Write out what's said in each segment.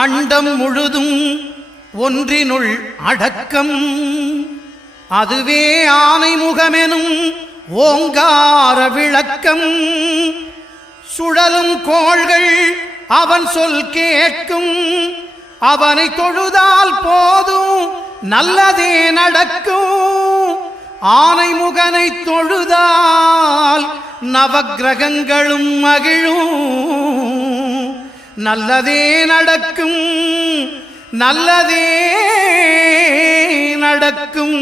அண்டம் முழுதும் ஒன்றினுள் அடக்கம். அதுவே ஆனை முகமெனும் ஓங்கார விளக்கம். சுழலும் கோள்கள் அவன் சொல் கேட்கும். அவனை தொழுதால் போதும் நல்லதே நடக்கும். ஆனை முகனை தொழுதால் நவக்கிரகங்களும் மகிழும். நல்லதே நடக்கும், நல்லதே நடக்கும்.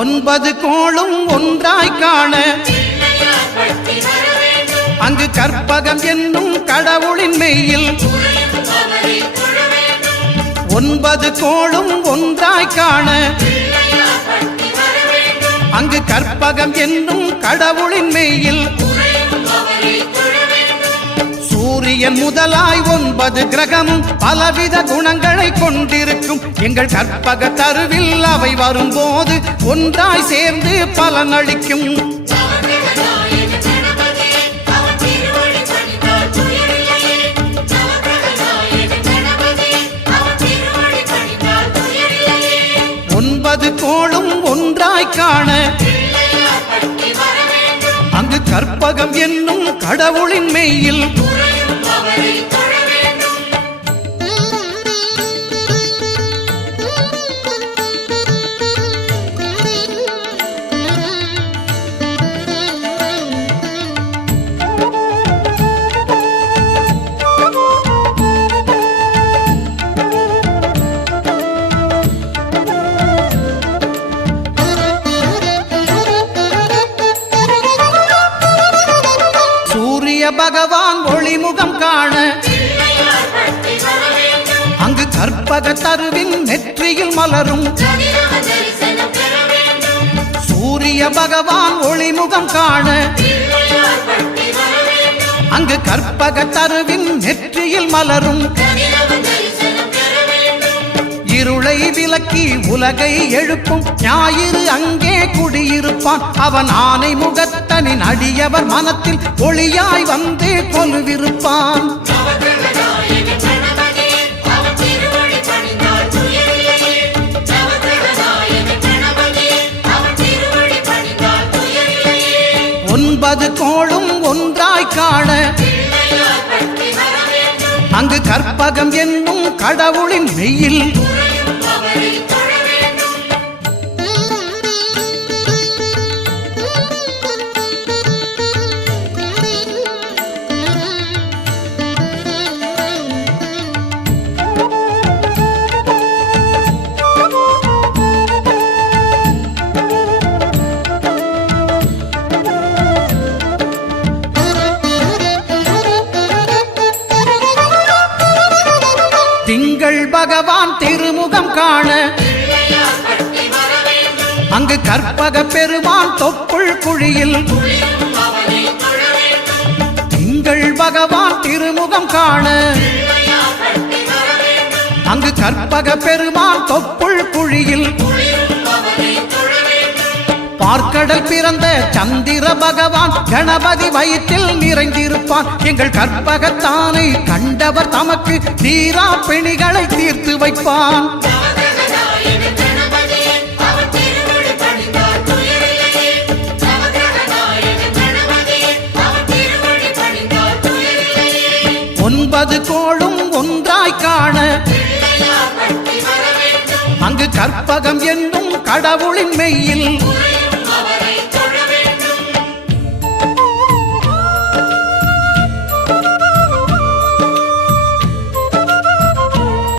ஒன்பது கோளும் ஒன்றாய் காண அங்கு கற்பகம் என்னும் கடவுளின் மெய்யில். ஒன்பது கோளும் ஒன்றாய் காண அங்கு கற்பகம் என்னும் கடவுளின் மெய்யில். சூரியன் முதலாய் 9 கிரகமும் பலவித குணங்களை கொண்டிருக்கும். எங்கள் கற்பக தருவில் அவை வரும்போது ஒன்றாய் சேர்ந்து பலனளிக்கும். ஒன்பது கோளும் ஒன்றாய் காண அங்கு கற்பகம் என்னும் கடவுளின் மெய்யில். பகவான் ஒளிமுகம் காண அங்கு கற்பக தருவின் நெற்றியில் மலரும். சூரிய பகவான் ஒளிமுகம் காண அங்கு கற்பக தருவின் நெற்றியில் மலரும். இருளை விலக்கி உலகை எழுப்பும் ஞாயிறு அங்கே குடியிருப்பான். அவன் ஆனை முகத்தனின் அடியவர் மனத்தில் ஒளியாய் வந்து கொலுவிருப்பான். ஒன்பது கோளும் ஒன்றாய் காண அங்கு கற்பகம் என்னும் கடவுளின் மெய்யில். திங்கள் பகவான் திருமுகம் காண அங்கு கற்பக பெருமான் தொப்புள் குழியில். திங்கள் பகவான் திருமுகம் காண அங்கு கற்பக பெருமான் தொப்புள் குழியில். பார்க்கடல் பிறந்த சந்திர பகவான் கணபதி வயிற்றில் நிறைந்திருப்பான். எங்கள் கற்பகத்தானை கண்டவர் தமக்கு தீரா பிணிகளை தீர்த்து வைப்பான். ஒன்பது கோளும் ஒன்றாய் காண அங்கு கற்பகம் என்னும் கடவுளின் மெய்யில்.